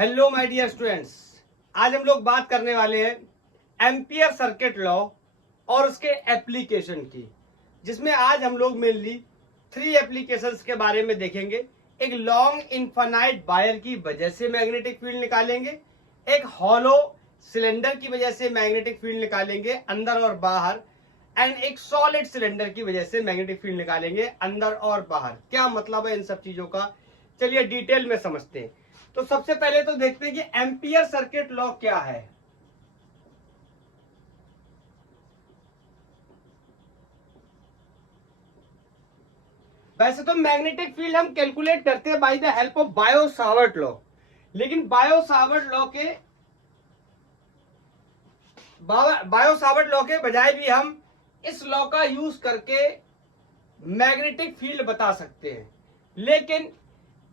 Hello my dear students, आज हम लोग बात करने वाले हैं एम्पियर सर्किट लॉ और उसके एप्लीकेशन की, जिसमें आज हम लोग मेनली 3 एप्लीकेशंस के बारे में देखेंगे। एक लॉन्ग इनफाइनाइट वायर की वजह से मैग्नेटिक फील्ड निकालेंगे, एक हॉलो सिलेंडर की वजह से मैग्नेटिक फील्ड निकालेंगे अंदर और बाहर, एंड एक सॉलिड सिलेंडर की वजह से मैग्नेटिक फील्ड निकालेंगे अंदर और बाहर। क्या मतलब है इन सब चीजों का, चलिए डिटेल में समझते हैं। तो सबसे पहले तो देखते हैं कि एम्पियर सर्किट लॉ क्या है। वैसे तो मैग्नेटिक फील्ड हम कैलकुलेट करते हैं by the help of Biot-Savart law, लेकिन बायो-सावर्ट लॉ के बजाय भी हम इस लॉ का यूज करके मैग्नेटिक फील्ड बता सकते हैं, लेकिन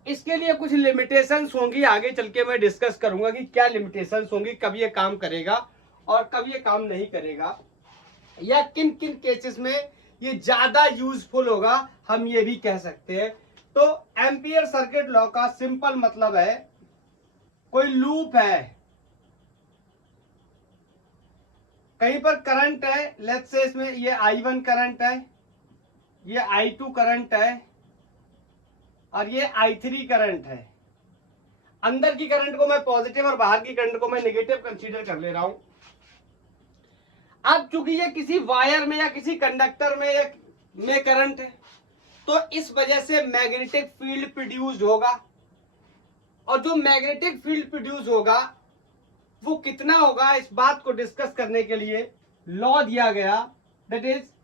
इसके लिए कुछ लिमिटेशंस होंगी। आगे चल के मैं डिस्कस करूंगा कि क्या लिमिटेशंस होंगी, कब ये काम करेगा और कब ये काम नहीं करेगा, या किन किन केसेस में ये ज्यादा यूजफुल होगा, हम ये भी कह सकते हैं। तो एम्पियर सर्किट लॉ का सिंपल मतलब है, कोई लूप है, कहीं पर करंट है, लेट्स से इसमें ये I1 करंट है, ये I2 करंट है और ये I3 करंट है। अंदर की करंट को मैं पॉजिटिव और बाहर की करंट को मैं नेगेटिव कंसीडर कर ले रहा हूं। अब चूंकि ये किसी वायर में या किसी कंडक्टर में करंट है, तो इस वजह से मैग्नेटिक फील्ड प्रोड्यूस होगा, और जो मैग्नेटिक फील्ड प्रोड्यूस होगा वो कितना होगा, इस बात को डिस्कस करने के लिए लॉ दिया गया, that is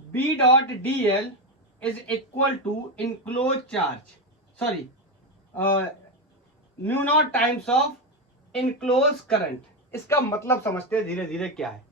B dot dl is equal to enclose charge, sorry mu naught times of enclose current. इसका मतलब समझते हैं धीरे धीरे क्या है।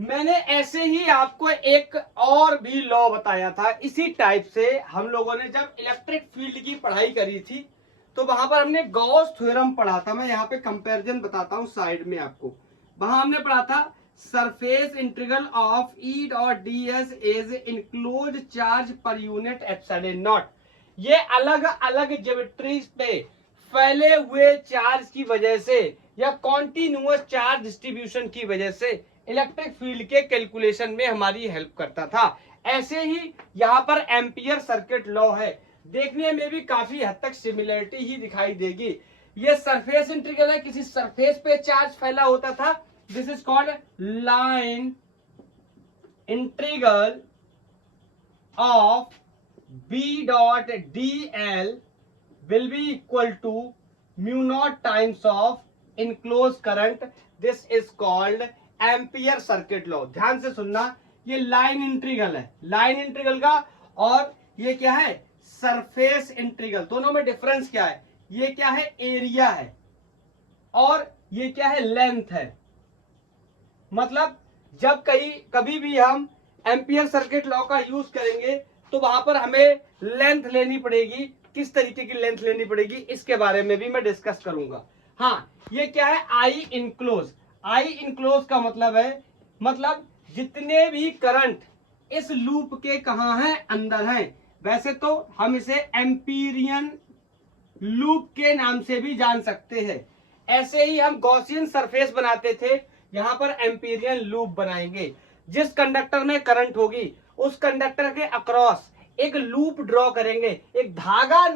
मैंने ऐसे ही आपको एक और भी लॉ बताया था, इसी टाइप से हम लोगों ने जब इलेक्ट्रिक फील्ड की पढ़ाई करी थी, तो वहां पर हमने गॉस थ्योरम पढ़ा था। मैं यहाँ पे कंपैरिजन बताता हूं साइड में आपको। वहां हमने पढ़ा था surface integral of E dot d s is enclose charge per unit epsilon not. ये अलग अलग ज्योमेट्रीज पे फैले हुए चार्ज की वजह से या कॉन्टिन्यूअस चार्ज डिस्ट्रीब्यूशन की वजह से इलेक्ट्रिक फील्ड के कैलकुलेशन में हमारी हेल्प करता था। ऐसे ही यहाँ पर एम्पियर सर्किट लॉ है, देखने में भी काफी हद तक सिमिलरिटी ही दिखाई देगी। ये सरफेस इंटीग्रल है, किसी सरफेस पे चार्ज फैला होता था, this is called line integral of B dot dl will be equal to mu naught times of enclosed current. This is called ampere circuit law. ध्यान से सुनना, ये लाइन इंटीग्रल है, लाइन इंटीग्रल का, और ये क्या है, सरफेस इंटीग्रल। दोनों में डिफरेंस क्या है, ये क्या है, एरिया है, और ये क्या है, लेंथ है। मतलब जब कभी भी हम एम्पियर सर्किट लॉ का यूज करेंगे तो वहां पर हमें लेंथ लेनी पड़ेगी। किस तरीके की लेंथ लेनी पड़ेगी, इसके बारे में भी मैं डिस्कस करूंगा। हाँ, ये क्या है, आई इनक्लोज। आई इनक्लोज का मतलब है, मतलब जितने भी करंट इस लूप के कहां हैं, अंदर हैं। वैसे तो हम इसे एम्पीरियन लूप के नाम से भी जान सकते हैं। ऐसे ही हम गॉसियन सरफेस बनाते थे, यहां पर एम्पीरियन लूप बनाएंगे। जिस कंडक्टर में करंट होगी उस कंडक्टर के अक्रॉस एक लूप ड्रॉ करेंगे, एक धागा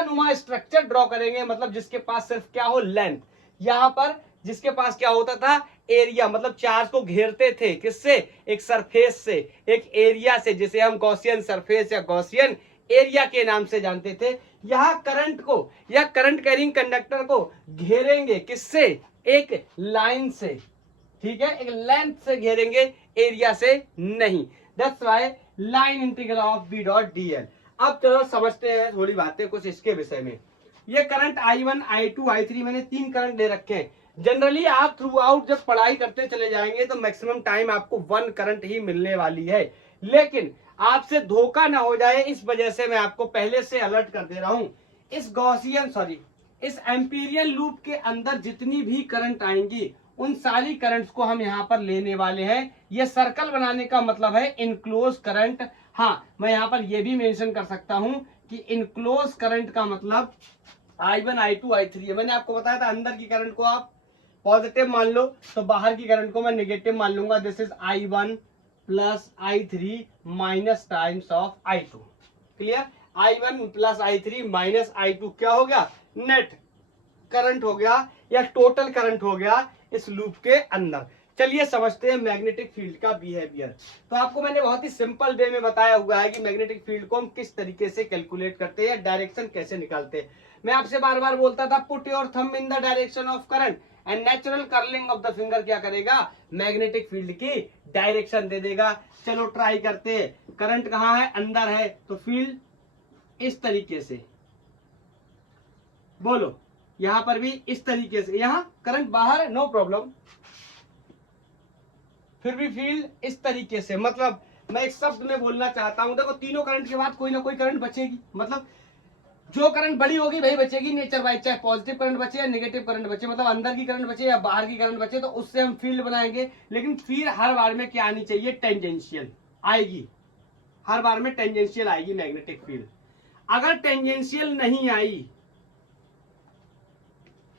नुमा स्ट्रक्चर ड्रॉ करेंगे, मतलब जिसके पास सिर्फ क्या हो, लेंथ। यहां पर जिसके पास क्या होता था, एरिया, मतलब चार्ज को घेरते थे, किससे, एक सरफेस से, एक एरिया से, जिसे हम गॉसियन सरफेस या गॉसियन एरिया के नाम से जानते थे। यहां करंट को या करंट कैरिंग कंडक्टर को घेरेंगे, किससे, एक लाइन से, ठीक है, एक लेंथ से घेरेंगे, एरिया से नहीं। That's why line integral of B dot dl। अब चलो समझते हैं थोड़ी बातें कुछ इसके विषय में। ये करंट I1, I2, I3 मैंने 3 करंट दे रखे हैं। जनरली आप थ्रू आउट जब पढ़ाई करते चले जाएंगे तो मैक्सिमम टाइम आपको 1 करंट ही मिलने वाली है, लेकिन आपसे धोखा ना हो जाए इस वजह से मैं आपको पहले से अलर्ट कर दे रहा हूं। इस एम्पीरियन लूप के अंदर जितनी भी करंट आएंगी उन सारी करंट्स को हम यहां पर लेने वाले हैं। ये सर्कल बनाने का मतलब है इनक्लोज करंट। हाँ, मैं यहाँ पर ये भी मेंशन कर सकता हूं कि इनक्लोज करंट का मतलब I1 I2 I3 है। मैंने आपको बताया था अंदर की करंट को आप पॉजिटिव मान लो तो बाहर की करंट को मैं नेगेटिव मान लूंगा। This is I1 plus I3 minus times of I2। Clear? I1 plus I3 minus I2 क्या हो गया? नेट करंट हो गया या टोटल करंट हो गया इस लूप के अंदर। चलिए समझते हैं मैग्नेटिक फील्ड का बिहेवियर। तो आपको मैंने बहुत ही सिंपल वे में बताया हुआ है कि मैग्नेटिक फील्ड को हम किस तरीके से कैलकुलेट करते हैं, डायरेक्शन कैसे निकालते हैं। मैं आपसे बार बार बोलता था put your thumb in the direction of current and natural curling of the finger क्या करेगा? मैग्नेटिक फील्ड की डायरेक्शन दे देगा। चलो ट्राई करते हैं। करंट कहाँ है? अंदर है, तो फील्ड इस तरीके से, बोलो यहां पर भी इस तरीके से, यहां करंट बाहर है, नो प्रॉब्लम, फिर भी फील्ड इस तरीके से। मतलब मैं एक शब्द में बोलना चाहता हूं, देखो तीनों करंट के बाद कोई ना कोई करंट बचेगी, मतलब जो करंट बड़ी होगी वही बचेगी नेचर वाइज, चाहे पॉजिटिव करंट बचे या नेगेटिव करंट बचे, मतलब अंदर की करंट बचे या बाहर की करंट बचे, तो उससे हम फील्ड बनाएंगे। लेकिन फिर हर बार में क्या आनी चाहिए? टेंजेंशियल आएगी, हर बार में टेंजेंशियल आएगी मैग्नेटिक फील्ड। अगर टेंजेंशियल नहीं आई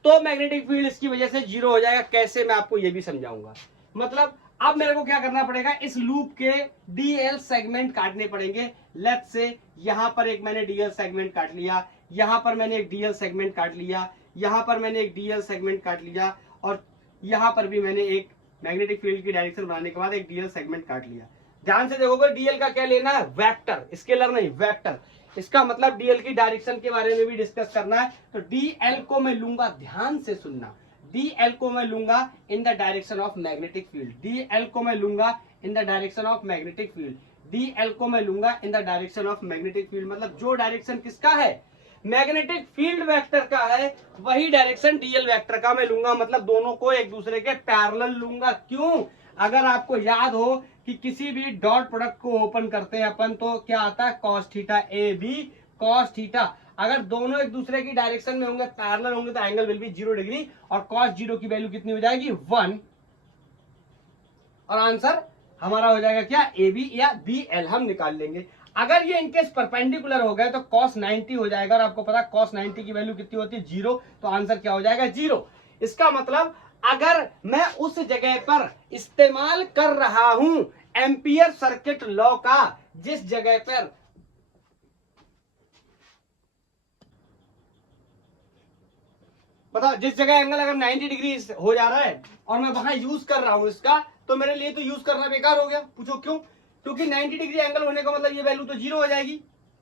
तो मैग्नेटिक फील्ड इसकी वजह से जीरो हो जाएगा। कैसे? मैं आपको ये भी समझाऊंगा। मतलब अब मेरे को क्या करना पड़ेगा? इस लूप के डीएल सेगमेंट काटने पड़ेंगे। लेट्स से यहां पर एक मैंने डीएल सेगमेंट काट लिया, यहां पर मैंने एक डीएल सेगमेंट काट लिया, यहां पर मैंने एक डीएल सेगमेंट काट लिया, और यहां पर भी मैंने एक मैग्नेटिक फील्ड की डायरेक्शन बनाने के बाद एक डीएल सेगमेंट काट लिया। ध्यान से देखोगे, डीएल का क्या लेना है? वेक्टर, स्केलर नहीं, वेक्टर। इसका मतलब डीएल की डायरेक्शन के बारे में भी डिस्कस करना है। तो डीएल को मैं लूंगा, ध्यान से सुनना, डीएल को मैं लूंगा in the direction of magnetic field, DL को मैं लूंगा in the direction of magnetic field, DL को मैं लूंगा in the direction of magnetic field. मतलब जो डायरेक्शन किसका है? मैग्नेटिक फील्ड वेक्टर का है, वही डायरेक्शन डीएल वेक्टर का मैं लूंगा। मतलब दोनों को एक दूसरे के पैरेलल लूंगा। क्यों? अगर आपको याद हो कि किसी भी डॉट प्रोडक्ट को ओपन करते हैं अपन, तो क्या आता है? Cos theta a b cos theta. अगर दोनों एक दूसरे की डायरेक्शन में होंगे, पैरेलल होंगे, तो एंगल विल बी 0 डिग्री, और कॉस 0 की वैल्यू कितनी हो जाएगी? 1। और आंसर हमारा हो जाएगा क्या? ए बी या बी एल हम निकाल लेंगे। अगर ये इनकेस परपेंडिकुलर हो गए तो cos 90 हो जाएगा, और आपको पता है cos 90 की वैल्यू कितनी होती है? 0। तो आंसर क्या हो जाएगा? 0। इसका मतलब अगर मैं उस जगह पर इस्तेमाल कर रहा हूं एम्पियर सर्किट लॉ का, जिस जगह पर बताओ, जिस जगह एंगल अगर 90 डिग्री हो जा रहा है और मैं वहां यूज कर रहा हूं इसका, तो मेरे लिए तो यूज करना बेकार हो गया। पूछो क्यों? क्योंकि 90 डिग्री एंगल होने का मतलब ये वैल्यू तो 0 हो जाएगी।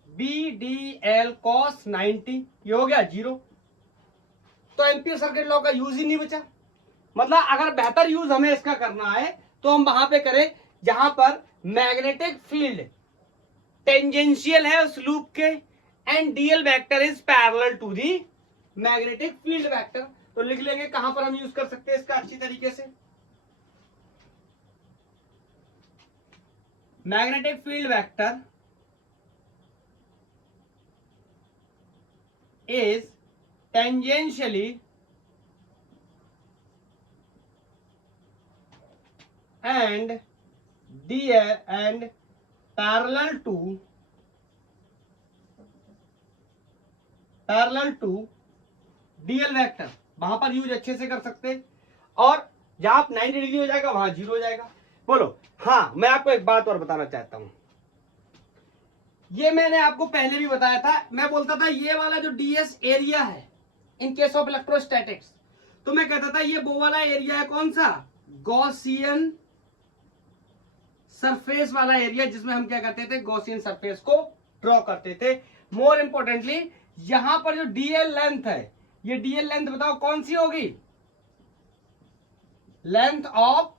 बी डी एल कॉस 90 ये हो गया 0। तो एम्पियर सर्किट लॉ का यूज ही नहीं बचा। मतलब अगर बेहतर यूज हमें इसका करना है तो हम वहां पे करें जहां पर मैग्नेटिक फील्ड टेंजेंशियल है उस लूप के, and dl vector is parallel to the magnetic field vector. तो लिख लेंगे कहां पर हम यूज कर सकते हैं इसका अच्छी तरीके से। Magnetic field vector is tangentially and dl and parallel to dl vector, वहां पर यूज अच्छे से कर सकते हैं। और जहां 90 डिग्री हो जाएगा वहां 0 हो जाएगा। बोलो हाँ। मैं आपको एक बात और बताना चाहता हूं, ये मैंने आपको पहले भी बताया था। मैं बोलता था ये वाला जो डीएस एरिया है इन केस ऑफ इलेक्ट्रोस्टैटिक्स, तो मैं कहता था ये वो वाला एरिया है, कौन सा? गॉसियन सरफेस वाला एरिया, जिसमें हम क्या करते थे? गॉसियन सरफेस को ड्रॉ करते थे। मोर इंपोर्टेंटली यहां पर जो डीएल लेंथ है, ये डीएल लेंथ बताओ कौन सी होगी? Length of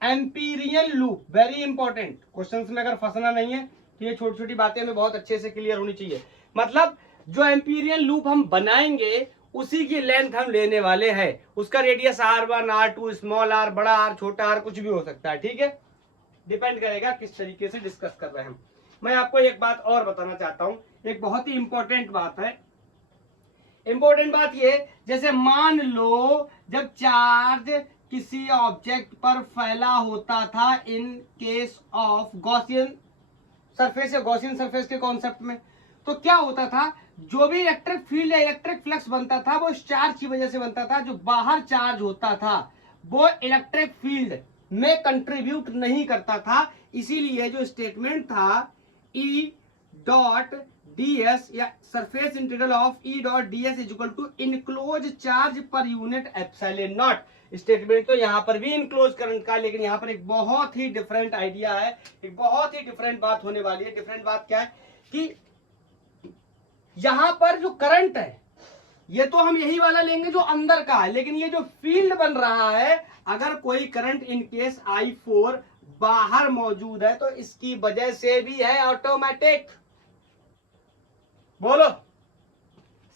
Amperian loop. Very important question में अगर फंसना नहीं है तो ये छोटी छोटी बातें हमें बहुत अच्छे से क्लियर होनी चाहिए। मतलब जो एम्पीरियन लूप हम बनाएंगे उसी की लेंथ हम लेने वाले हैं। उसका radius R1 R2 small r बड़ा R छोटा r कुछ भी हो सकता है, ठीक है? डिपेंड करेगा किस तरीके से डिस्कस कर रहे हैं हम। मैं आपको एक बात और बताना चाहता हूं, एक बहुत ही इंपॉर्टेंट बात है। इंपॉर्टेंट बात ये, जैसे मान लो जब चार्ज किसी ऑब्जेक्ट पर फैला होता था in case of Gaussian surface या गॉसियन सरफेस के कॉन्सेप्ट में। तो क्या होता था, जो भी इलेक्ट्रिक फील्ड या इलेक्ट्रिक फ्लक्स बनता था वो चार्ज की वजह से बनता था। जो बाहर चार्ज होता था वो इलेक्ट्रिक फील्ड में कंट्रीब्यूट नहीं करता था। इसीलिए जो स्टेटमेंट था ई डॉट डी एस या surface integral of E dot d s is equal to enclose charge per unit epsilon naught, statement तो यहां पर भी इनक्लोज करंट का, लेकिन यहां पर एक बहुत ही डिफरेंट आइडिया है, एक बहुत ही डिफरेंट बात होने वाली है। डिफरेंट बात क्या है कि यहां पर जो करंट है ये तो हम यही वाला लेंगे जो अंदर का है, लेकिन ये जो फील्ड बन रहा है, अगर कोई करंट इन केस I4 बाहर मौजूद है तो इसकी वजह से भी है ऑटोमेटिक। बोलो,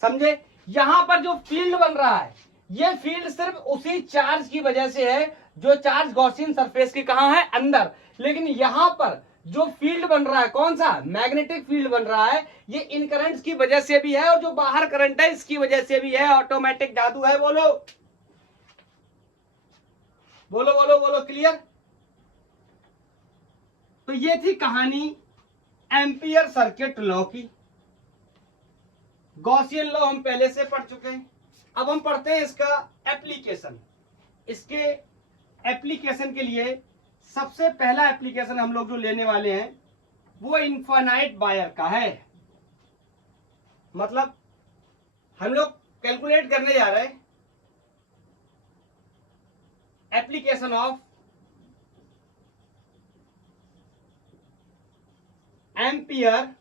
समझे? यहां पर जो फील्ड बन रहा है ये फील्ड सिर्फ उसी चार्ज की वजह से है जो चार्ज गॉसियन सरफेस के कहां है, अंदर। लेकिन यहां पर जो फील्ड बन रहा है, कौन सा, मैग्नेटिक फील्ड बन रहा है, ये इन करंट्स की वजह से भी है और जो बाहर करंट है इसकी वजह से भी है। ऑटोमेटिक जादू है। बोलो बोलो बोलो बोलो, क्लियर? तो ये थी कहानी एम्पियर सर्किट लॉ की। गॉसियन लॉ हम पहले से पढ़ चुके हैं। अब हम पढ़ते हैं इसका एप्लीकेशन। इसके एप्लीकेशन के लिए सबसे पहला एप्लीकेशन हम लोग जो लेने वाले हैं वो इनफाइनाइट वायर का है। मतलब हम लोग कैलकुलेट करने जा रहे हैं application of ampere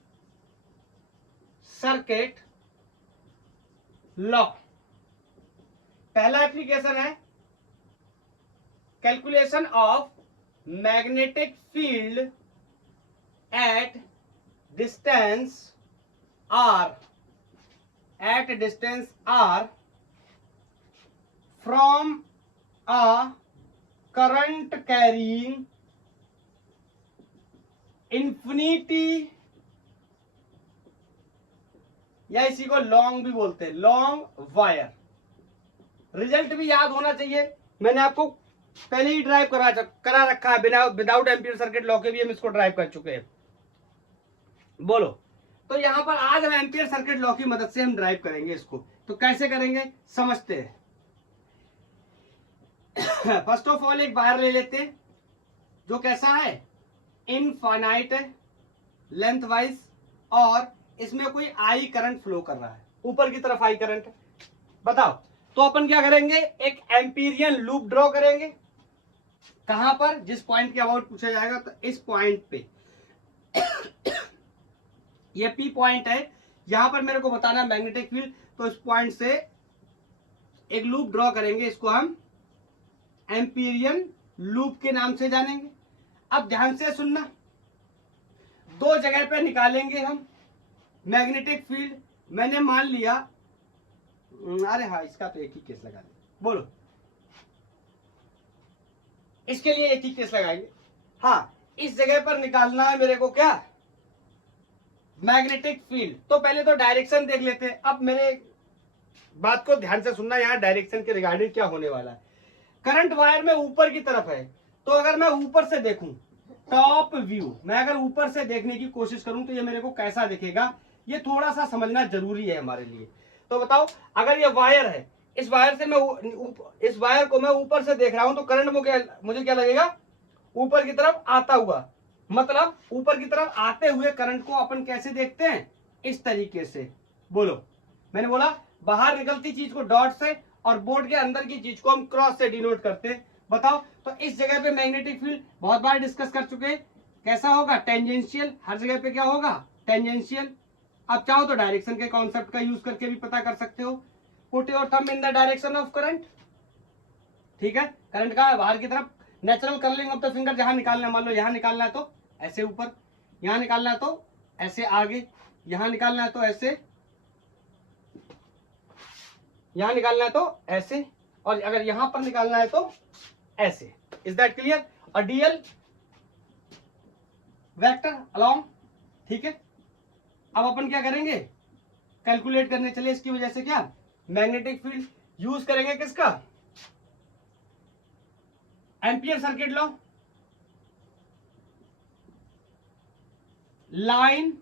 circuit law. पहला एप्लीकेशन है calculation of magnetic field at distance r, at distance r from a current carrying infinity, या इसी को लॉन्ग भी बोलते हैं, लॉन्ग वायर। रिजल्ट भी याद होना चाहिए, मैंने आपको पहले ही ड्राइव करा रखा है, बिना विदाउट एम्पियर सर्किट लॉ के भी हम इसको ड्राइव कर चुके हैं। बोलो, तो यहां पर आज हम एम्पियर सर्किट लॉ की मदद से हम ड्राइव करेंगे इसको। तो कैसे करेंगे समझते हैं। फर्स्ट ऑफ ऑल एक वायर ले लेते हैं जो कैसा है, इनफाइनाइट है लेंथ वाइज, और इसमें कोई आई करंट फ्लो कर रहा है, ऊपर की तरफ आई करंट है। बताओ, तो अपन क्या करेंगे, एक एम्पीरियन लूप ड्रॉ करेंगे। कहां पर, जिस पॉइंट के अबाउट पूछा जाएगा, तो इस पॉइंट पे ये पी पॉइंट है, यहां पर मेरे को बताना मैग्नेटिक फील्ड, तो इस पॉइंट से एक लूप ड्रॉ करेंगे, इसको हम एम्पीरियन लूप के नाम से जानेंगे। अब ध्यान से सुनना, दो जगह पे निकालेंगे हम मैग्नेटिक फील्ड। मैंने मान लिया, अरे हाँ इसका तो एक ही केस लगा दे, बोलो, इसके लिए एक ही केस लगाएंगे। हाँ, इस जगह पर निकालना है मेरे को क्या, मैग्नेटिक फील्ड। तो पहले तो डायरेक्शन देख लेते हैं। अब मेरे बात को ध्यान से सुनना, यहाँ डायरेक्शन के रिगार्डिंग क्या होने वाला है। करंट वायर में ऊपर की तरफ है, तो अगर मैं ऊपर से देखूं, टॉप व्यू, मैं अगर ऊपर से देखने की कोशिश करूं तो ये मेरे को कैसा दिखेगा, ये थोड़ा सा समझना जरूरी है हमारे लिए। तो बताओ, अगर ये वायर है, इस वायर से मैं इस वायर को मैं ऊपर से देख रहा हूं, तो करंट मुझे क्या लगेगा, ऊपर की तरफ आता हुआ। मतलब ऊपर की तरफ आते हुए करंट को अपन कैसे देखते हैं, इस तरीके से। बोलो, मैंने बोला बाहर निकलती चीज को डॉट से और बोर्ड के अंदर की चीज को हम क्रॉस से डिनोट करते हैं। बताओ, तो इस जगह पे मैग्नेटिक फील्ड बहुत बार डिस्कस कर चुके हैं, कैसा होगा, टेंजेंशियल। हर जगह पे क्या होगा, टेंजेंशियल। अब चाहो तो डायरेक्शन के कॉन्सेप्ट का यूज करके भी पता कर सकते हो। Put your thumb in the direction of current. ठीक है, करंट का बाहर की तरफ, natural curling of the finger, जहां निकालना है, मान लो यहां निकालना है तो ऐसे ऊपर, यहां निकालना है तो ऐसे आगे, यहां निकालना है तो ऐसे, यहां निकालना है तो ऐसे, और अगर यहां पर निकालना है तो ऐसे। Is that clear? और डीएल वेक्टर अलोंग। ठीक है, अब अपन क्या करेंगे, कैलकुलेट करने चले इसकी वजह से क्या, मैग्नेटिक फील्ड यूज करेंगे किसका, ampere circuit law. line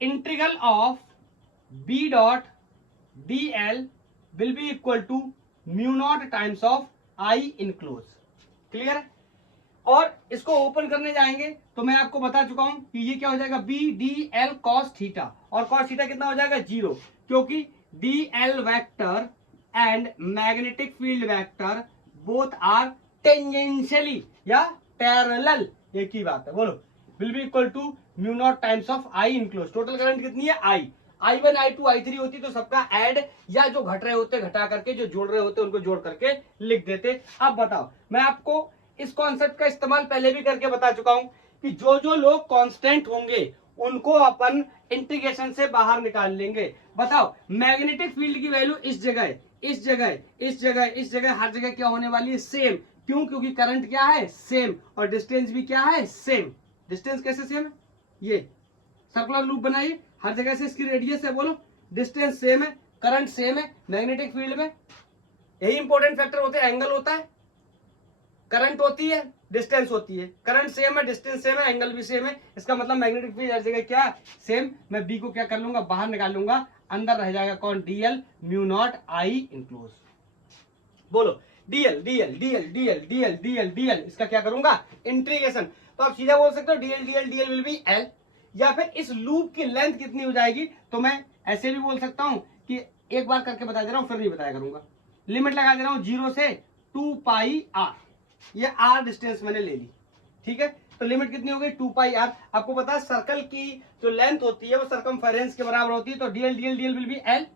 integral of B dot dl will be equal to mu naught times of I enclosed. Clear? और इसको ओपन करने जाएंगे तो मैं आपको बता चुका हूं कि ये क्या हो जाएगा, b D L cos theta, और कॉस थीटा कितना हो जाएगा 0, क्योंकि d l vector and magnetic field vector both are tangentially या पैरेलल, एक ही बात है. बोलो, will be equal to mu naught times of I enclose. Total current कितनी है, आई. I1 I2 I3 होती तो सबका ऐड या जो घट रहे होते घटा करके, जो जोड़ रहे होते उनको जोड़ करके लिख देते. अब बताओ, मैं आपको इस कॉन्सेप्ट का इस्तेमाल पहले भी करके बता चुका हूं कि जो जो लोग कांस्टेंट होंगे उनको अपन इंटीग्रेशन से बाहर निकाल लेंगे. बताओ, मैग्नेटिक फील्ड की वैल्यू इस जगह, इस जगह, इस जगह, इस जगह, हर जगह क्या होने वाली है, सेम. क्यों? क्योंकि करंट क्या है, सेम, और डिस्टेंस भी क्या है, सेम. डिस्टेंस कैसे सेम है, ये सर्कुलर लूप बनाइए, हर जगह से इसकी रेडियस है. बोलो, डिस्टेंस सेम है, करंट सेम है. मैग्नेटिक फील्ड में यही इंपॉर्टेंट फैक्टर होते हैं, एंगल होता है, करंट होती है, डिस्टेंस होती है. करंट सेम है, डिस्टेंस सेम है, एंगल भी सेम है. इसका मतलब मैग्नेटिक फील्ड हर जगह क्या सेम. मैं बी को क्या कर लूंगा, बाहर निकाल लूंगा, अंदर रह जाएगा कौन, DL mu naught I enclosed. बोलो, DL DL DL DL DL DL DL, इसका क्या करूंगा, इंटीग्रेशन. तो आप सीधा बोल सकते हो DL DL DL will be L. या फिर इस लूप की लेंथ कितनी हो जाएगी, तो मैं ऐसे भी बोल सकता हूं कि एक बार करके बता दे रहा हूं, फिर नहीं बताया करूंगा. लिमिट लगा दे रहा हूं 0 से 2 पाई आर. ये आर डिस्टेंस मैंने ले ली, ठीक है. तो लिमिट कितनी हो गई, 2 पाई आर. आपको पता है सर्कल की जो लेंथ होती है वो सरकमफेरेंस के बराबर होती है. तो DL DL DL will be L.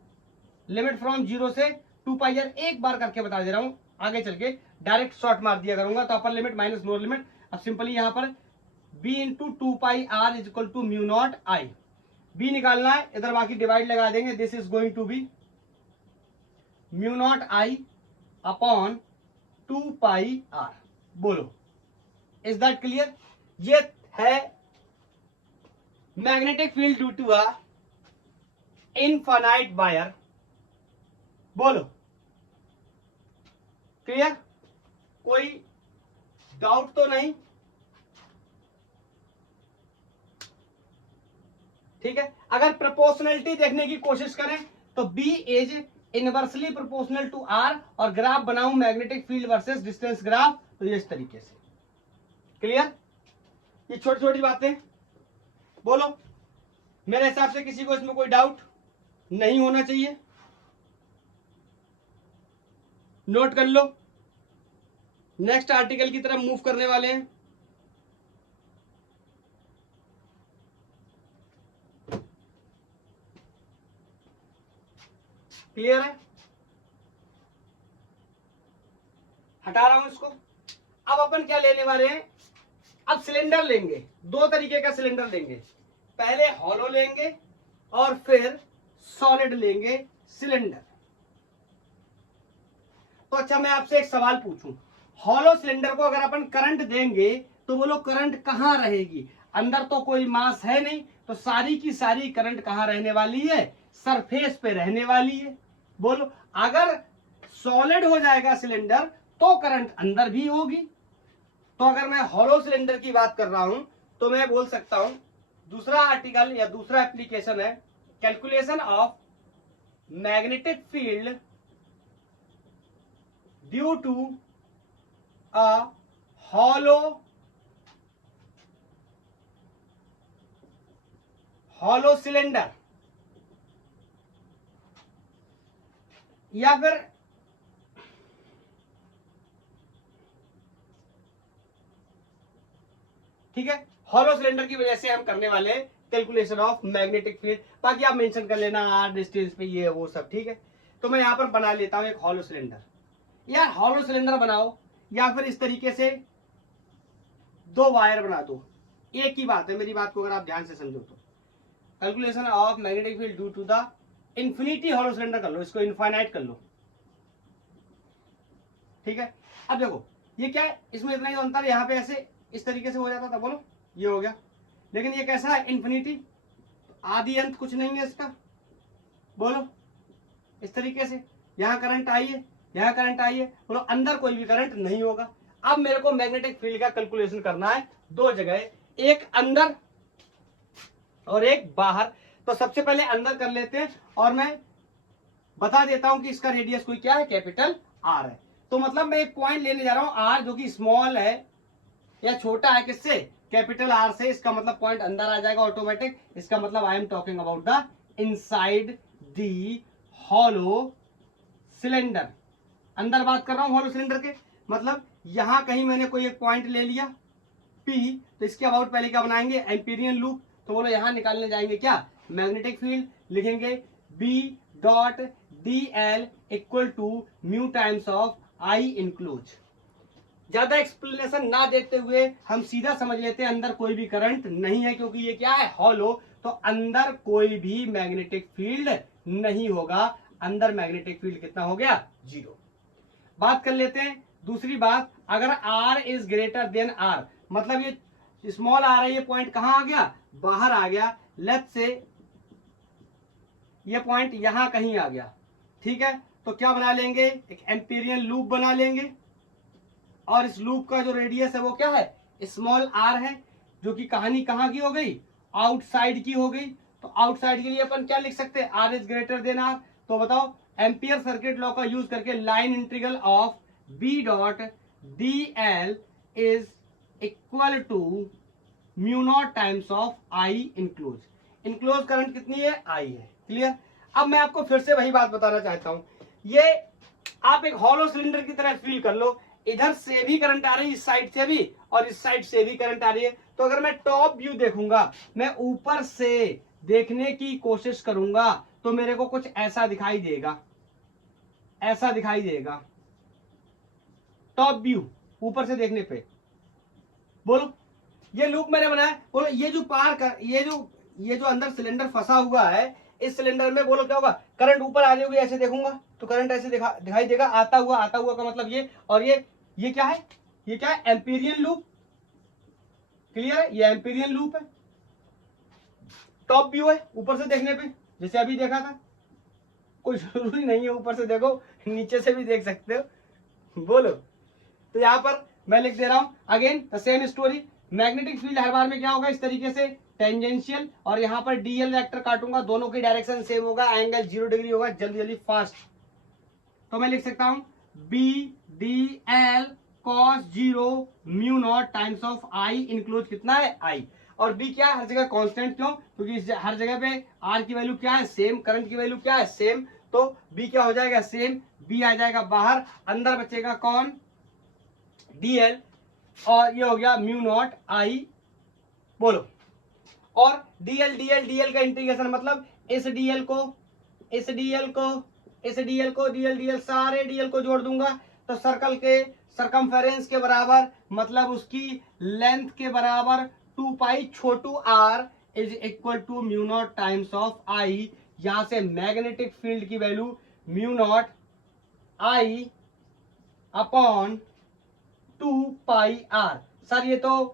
Limit from 0 से 2 पाई आर. एक बार करके बता दे रहा हूं, आगे चल के डायरेक्ट शॉर्ट मार दिया करूंगा. तो upper limit minus lower limit. अब सिंपली यहां पर b into 2 pi r is equal to mu naught I. b निकालना है, इधर बाकी डिवाइड लगा देंगे. This is going to be mu naught I upon 2 pi r. बोलो, इज दैट क्लियर? ये है magnetic field due to a infinite wire. बोलो, क्लियर? कोई डाउट तो नहीं? ठीक है. अगर प्रोपोर्शनलिटी देखने की कोशिश करें तो B is inversely proportional to R, और ग्राफ बनाऊं magnetic field versus distance graph, तो ये इस तरीके से. क्लियर? ये छोटी छोटी बातें. बोलो, मेरे हिसाब से किसी को इसमें कोई डाउट नहीं होना चाहिए. नोट कर लो. नेक्स्ट आर्टिकल की तरफ मूव करने वाले हैं. क्लियर है? हटा रहा हूं इसको. अब अपन क्या लेने वाले हैं, अब सिलेंडर लेंगे. दो तरीके का सिलेंडर लेंगे. पहले हॉलो लेंगे और फिर सॉलिड लेंगे सिलेंडर. तो अच्छा, मैं आपसे एक सवाल पूछूं, हॉलो सिलेंडर को अगर अपन करंट देंगे तो बोलो करंट कहां रहेगी? अंदर तो कोई मास है नहीं, तो सारी की सारी करंट कहां रहने वाली है, सरफेस पे रहने वाली है. बोलो, अगर सॉलिड हो जाएगा सिलेंडर तो करंट अंदर भी होगी. तो अगर मैं हॉलो सिलेंडर की बात कर रहा हूं तो मैं बोल सकता हूं, दूसरा आर्टिकल या दूसरा एप्लीकेशन है calculation of magnetic field due to a hollow cylinder. या फिर ठीक है, हॉलो सिलेंडर की वजह से हम करने वाले कैलकुलेशन ऑफ मैग्नेटिक फील्ड. बाकी आप मेंशन कर लेना आर डिस्टेंस पे, ये वो सब. ठीक है, तो मैं यहां पर बना लेता हूं एक हॉलो सिलेंडर. यार हॉलो सिलेंडर बनाओ या फिर इस तरीके से दो वायर बना दो, एक ही बात है. मेरी बात को अगर आप ध्यान से समझो तो calculation of magnetic field due to the infinity hollow cylinder कर लो, इसको इनफाइनाइट कर लो. ठीक है, अब देखो ये क्या है, इसमें इतना ही अंतर, यहाँ पे ऐसे इस तरीके से हो जाता था. बोलो, ये हो गया. लेकिन ये कैसा है, इंफिनिटी, आदि अंत कुछ नहीं है इसका. बोलो, इस तरीके से यहाँ करंट आई है, यहाँ करंट आई है. बोलो, अंदर कोई भी करंट नहीं होगा. अब मेरे को मैग्नेटिक फील्ड का कैलकुलेशन करना है दो जगह, एक अंदर और एक बाहर। तो सबसे पहले अंदर कर लेते हैं और मैं बता देता हूं कि इसका रेडियस कोई क्या है, कैपिटल आर है। तो मतलब मैं एक पॉइंट लेने जा रहा हूं आर जो कि स्मॉल है या छोटा है, किससे, कैपिटल आर से। इसका मतलब पॉइंट अंदर आ जाएगा ऑटोमेटिक। इसका मतलब I am talking about the inside the hollow cylinder. अंदर बात कर रहा हूं हॉलो सिलेंडर के, मतलब यहां कहीं मैंने कोई एक पॉइंट ले लिया पी, तो इसके अबाउट पहले क्या बनाएंगे, एम्पीरियन लूप। तो बोलो यहां निकालने जाएंगे क्या, मैग्नेटिक फील्ड। लिखेंगे b dot D l equal to mu times of I enclose. ज्यादा एक्सप्लेनेशन ना देते हुए हम सीधा समझ लेते हैं अंदर कोई भी करंट नहीं है, क्योंकि ये क्या है, हॉलो। तो अंदर कोई भी मैग्नेटिक फील्ड नहीं होगा। अंदर मैग्नेटिक फील्ड कितना हो गया, 0। बात कर लेते हैं दूसरी बात, अगर R is greater then R, मतलब ये स्मॉल आर है, ये पॉइंट कहां आ गया, बाहर आ गया। लेट्स से ये पॉइंट यहां कहीं आ गया, ठीक है। तो क्या बना लेंगे, एक एम्पीरियन लूप बना लेंगे, और इस लूप का जो रेडियस है वो क्या है, स्मॉल आर है, जो कि कहानी कहां की हो गई, आउटसाइड की हो गई। तो आउटसाइड के लिए अपन क्या लिख सकते हैं, R is greater than R. तो बताओ, एम्पियर सर्किट लॉ का यूज करके line integral of B dot D L is equal to mu naught times of I enclose. Enclose current कितनी है, आई है। क्लियर। अब मैं आपको फिर से वही बात बताना चाहता हूं, ये आप एक हॉलो सिलेंडर की तरह फील कर लो, इधर से भी करंट आ रही है, इस साइड से भी, और इस साइड से भी करंट आ रही है। तो अगर मैं टॉप व्यू देखूंगा, मैं ऊपर से देखने की कोशिश करूंगा, तो मेरे को कुछ ऐसा दिखाई देगा, ऐसा दिखाई देगा टॉप व्यू ऊपर से देखने पे। बोलो, ये लूप मैंने बनाया, बोलो ये जो पार कर, ये जो अंदर सिलेंडर फंसा हुआ है, इस सिलेंडर में बोलो क्या होगा, करंट ऊपर आ रही होगी, ऐसे देखूंगा तो करंट ऐसे दिखाई देगा, आता हुआ का मतलब ये। और ये क्या है, ये क्या है, एम्पीरियन लूप। क्लियर है, ये एम्पीरियन लूप है, टॉप व्यू है ऊपर से देखने पे, जैसे अभी देखा था। कोई जरूरी नहीं है ऊपर से देखो, नीचे से भी देख सकते हो। बोलो, तो यहां पर मैं लिख दे रहा हूं again the same story. Magnetic field हर बार में क्या होगा, इस तरीके से टेंजेंशियल, और यहां पर डीएल वेक्टर काटूंगा, दोनों की डायरेक्शन सेम होगा, एंगल 0 डिग्री होगा। जल्दी जल्दी फास्ट। तो मैं लिख सकता हूं B D L cos 0 mu naught times of I enclose कितना है, आई। और बी क्या है, हर जगह कांस्टेंट, क्यों, क्योंकि हर जगह पे आर की वैल्यू क्या है, सेम, करंट की वैल्यू क्या है, सेम। तो बी क्या हो जाएगा, सेम, बी आ जाएगा बाहर, अंदर बचेगा कौन, डीएल, और ये हो गया म्यू नॉट आई। बोलो, और डीएल डीएल डीएल का इंटीग्रेशन, मतलब इस डीएल को, इस डीएल को, इस डीएल को, डीएल डीएल सारे डीएल को जोड़ दूंगा, तो सर्कल के सरकमफेरेंस के बराबर, मतलब उसकी लेंथ के बराबर 2 पाई छोटू R is equal to mu naught times of I. यहां से मैग्नेटिक फील्ड की value mu naught I upon 2 pi R. Sir ये तो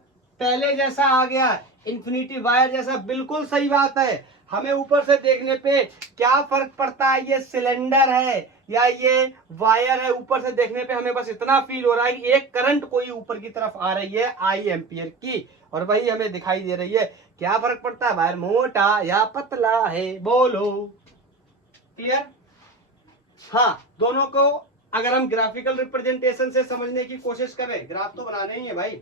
पहले जैसा आ गया, इन्फिनिटी वायर जैसा। बिल्कुल सही बात है, हमें ऊपर से देखने पे क्या फर्क पड़ता है, ये सिलेंडर है या ये वायर है, ऊपर से देखने पे हमें बस इतना फील हो रहा है कि एक करंट कोई ऊपर की तरफ आ रही है, आई एम्पियर की, और वही हमें दिखाई दे रही है। क्या फर्क पड़ता है, वायर मोटा या पतला है, बोलो। क्लियर। हाँ, दोनों को अगर हम ग्राफिकल रिप्रेजेंटेशन से समझने की कोशिश करें, ग्राफ तो बनाने ही है भाई,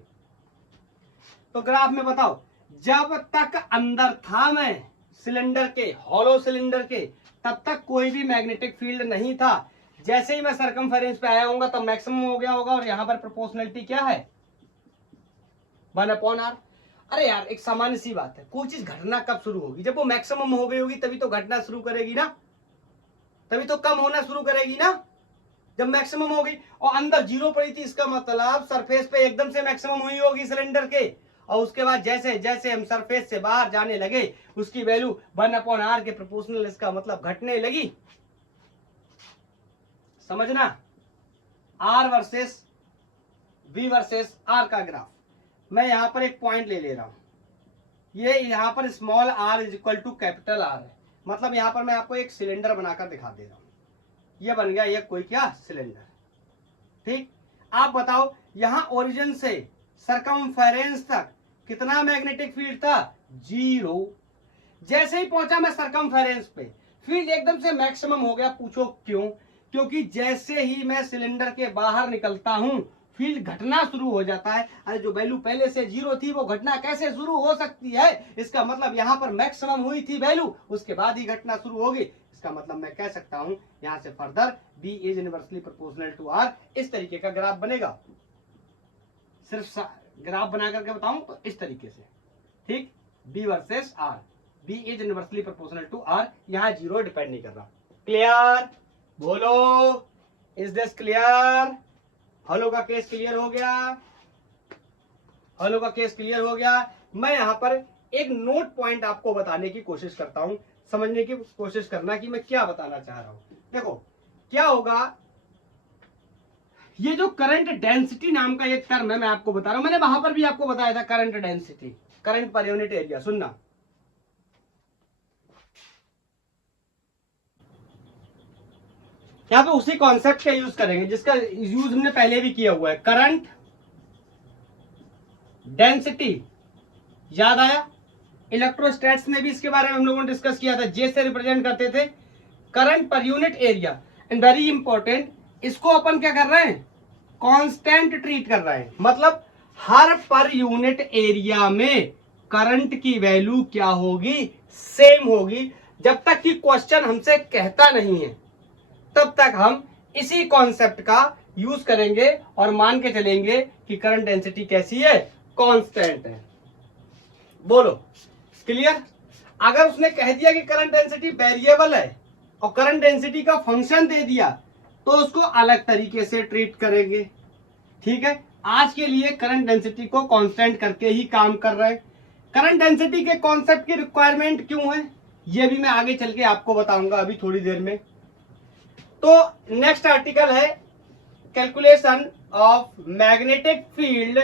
तो ग्राफ में बताओ, जब तक अंदर था मैं सिलेंडर के, हॉलो सिलेंडर के, तब तक कोई भी मैग्नेटिक फील्ड नहीं था। जैसे ही मैं सरकमफेरेंस पे आया होऊंगा तब मैक्सिमम हो गया होगा, और यहां पर प्रोपोर्शनलिटी क्या है, 1/r। अरे यार, एक सामान्य सी बात है, कोई चीज घटना कब शुरू होगी, जब वो मैक्सिमम हो गई होगी तभी तो घटना शुरू करेगी ना, तभी तो कम होना शुरू करेगी ना, जब मैक्सिमम हो गई। और अंदर 0 पड़ी थी, इसका मतलब सरफेस पे एकदम से मैक्सिमम हुई होगी सिलेंडर के, और उसके बाद जैसे जैसे हम सरफेस से बाहर जाने लगे, उसकी वैल्यू 1/r के प्रोपोर्शनल, इसका मतलब घटने लगी। समझना, R versus V versus R का ग्राफ। मैं यहां पर एक पॉइंट ले रहा हूं, ये यहां पर small R is equal to capital R है, मतलब यहां पर मैं आपको एक सिलेंडर बनाकर दिखा दे रहा हूं। ये बन गया ये कोई क्या सिलेंडर, ठीक। आप बताओ, यहां ओरिजिन से सरकमफेरेंस तक कितना मैग्नेटिक फील्ड था, 0। जैसे ही पहुंचा मैं सरकमफेरेंस पे, फील्ड एकदम से मैक्सिमम हो गया। पूछो क्यों? क्योंकि जैसे ही मैं सिलेंडर के बाहर निकलता हूं फील्ड घटना शुरू हो जाता है। अरे जो वैल्यू पहले से 0 थी वो घटना कैसे शुरू हो सकती है? इसका मतलब यहां पर मैक्सिमम हुई थी वैल्यू, उसके बाद ही घटना शुरू होगी। इसका मतलब मैं कह सकता हूं यहां से further B is inversely proportional to R. इस तरीके का ग्राफ बनेगा। सिर्फ ग्राफ बना करके बताऊं तो इस तरीके से, ठीक, B versus R, B is inversely proportional to R. यहां 0 डिपेंड नहीं कर रहा। क्लियर? बोलो, इज दिस क्लियर? हॉलो का केस क्लियर हो गया? हॉलो का केस क्लियर हो गया। मैं यहां पर एक नोट पॉइंट आपको बताने की कोशिश करता हूं, समझने की कोशिश करना कि मैं क्या बताना चाह रहा हूं। देखो क्या होगा, ये जो करंट डेंसिटी नाम का एक टर्म है मैं आपको बता रहा हूं, मैंने वहां पर भी आपको बताया था करंट डेंसिटी, करंट पर यूनिट एरिया। सुनना, यहां पे उसी कॉन्सेप्ट का यूज करेंगे जिसका यूज हमने पहले भी किया हुआ है। करंट डेंसिटी याद आया? इलेक्ट्रोस्टैट्स में भी इसके बारे में हम लोगों ने डिस्कस किया था। जे से रिप्रेजेंट करते थे करंट पर unit area. And very important, इसको अपन क्या कर रहे हैं? कांस्टेंट ट्रीट कर रहे हैं। मतलब हर पर यूनिट एरिया में करंट की वैल्यू क्या होगी? सेम होगी। जब तक कि क्वेश्चन हमसे कहता नहीं है तब तक हम इसी कॉन्सेप्ट का यूज करेंगे और मान के चलेंगे कि करंट डेंसिटी कैसी है? कांस्टेंट है। बोलो, क्लियर? अगर उसने कह दिया कि करंट डेंसिटी वेरिएबल है और करंट डेंसिटी का फंक्शन दे दिया तो उसको अलग तरीके से ट्रीट करेंगे। ठीक है, आज के लिए करंट डेंसिटी को कांस्टेंट करके ही काम कर रहे हैं। करंट डेंसिटी के कॉन्सेप्ट की रिक्वायरमेंट क्यों है ये भी मैं आगे चल के आपको बताऊंगा अभी थोड़ी देर में। तो नेक्स्ट आर्टिकल है calculation of magnetic field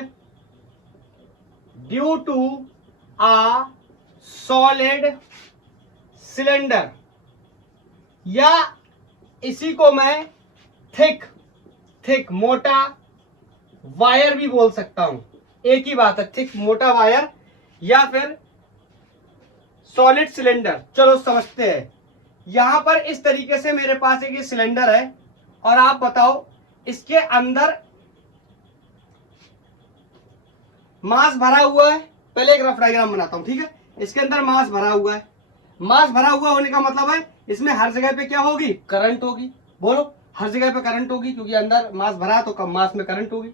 due to a solid cylinder, या इसी को मैं थिक मोटा वायर भी बोल सकता हूं। एक ही बात है, थिक मोटा वायर या फिर सॉलिड सिलेंडर। चलो समझते हैं। यहां पर इस तरीके से मेरे पास एक सिलेंडर है और आप बताओ इसके अंदर मास भरा हुआ है। पहले एक रफ डायग्राम बनाता हूं, ठीक है? इसके अंदर मास भरा हुआ है। मास भरा हुआ होने का मतलब है इसमें हर जगह पे क्या होगी? करंट होगी। बोलो, हर जगह पे करंट होगी क्योंकि अंदर मास भरा है तो कम मास में करंट होगी।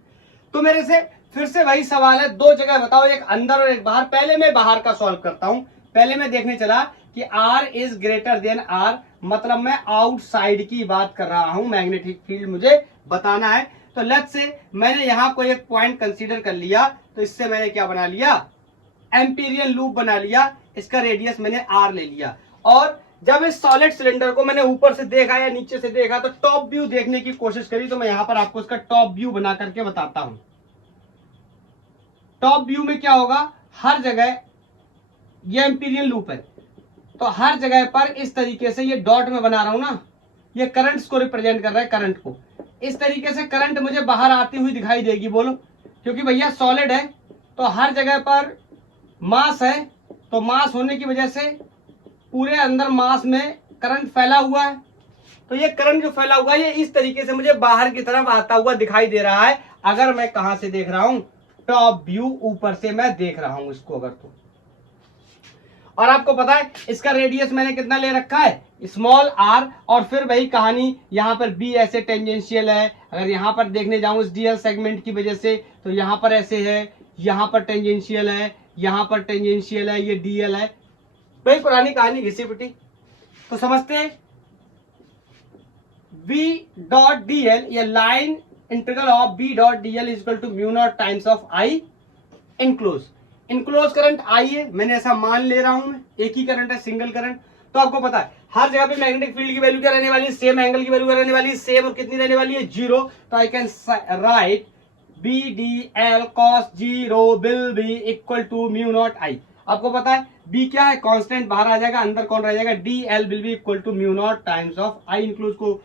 तो मेरे से फिर से वही सवाल है, दो जगह बताओ, एक अंदर और एक बाहर। पहले मैं बाहर का सॉल्व करता हूं। पहले मैं देखने चला कि R is greater then R, मतलब मैं आउटसाइड की बात कर रहा हूं। मैग्नेटिक फील्ड मुझे बताना है। तो लेट्स से मैंने यहां कोई एक पॉइंट कंसीडर कर लिया, तो इससे मैंने क्या बना लिया? एम्पीरियन लूप बना लिया। इसका रेडियस मैंने R ले लिया। और जब इस सॉलिड सिलेंडर को मैंने ऊपर से देखा या नीचे से देखा तो टॉप व्यू देखने की कोशिश करी, तो मैं यहां पर आपको इसका टॉप व्यू बना करके बताता हूं। टॉप व्यू में क्या होगा? हर जगह ये एम्पीरियन लूप है तो हर जगह पर इस तरीके से ये डॉट में बना रहा हूं ना, ये करंट्स को रिप्रेजेंट कर रहा है, करंट को। इस तरीके से करंट मुझे बाहर आती हुई दिखाई देगी। बोलो, क्योंकि भैया सॉलिड है तो हर जगह पर मास है, तो मास होने की वजह से पूरे अंदर मास में करंट फैला हुआ है। तो ये करंट जो फैला हुआ है ये इस तरीके से मुझे बाहर की तरफ आता हुआ दिखाई दे रहा है। अगर मैं कहां से देख रहा हूं? टॉप व्यू, ऊपर से मैं देख रहा हूं इसको अगर तो। और आपको पता है इसका रेडियस मैंने कितना ले रखा है? Small r। और फिर वही कहानी, यहां पर b ऐसे टेंजेंशियल है। अगर यहां पर देखने जाऊं इस डीएल सेगमेंट की वजह से तो यहां पर ऐसे है, यहां पर टेंजेंशियल है, यहां पर टेंजेंशियल है, ये डीएल है। वही पुरानी कहानी घिसी पिटी। तो समझते हैं v डॉट dl, ये line integral of b dot dl is equal to mu naught times of i enclose. Enclose current I है, मैंने ऐसा मान ले रहा हूं मैं, एक ही करंट है, सिंगल करंट। तो आपको पता है हर जगह पे मैग्नेटिक फील्ड की वैल्यू क्या रहने वाली है? सेम एंगल की वैल्यू रहने वाली है, सेम। और कितनी रहने वाली है? 0। तो I can write B D L cos 0 will be equal to mu naught I. आपको पता है बी क्या है? कांस्टेंट, बाहर आ जाएगा, अंदर कौन रह जाएगा? D L will be equal to mu naught times of I. Enclose को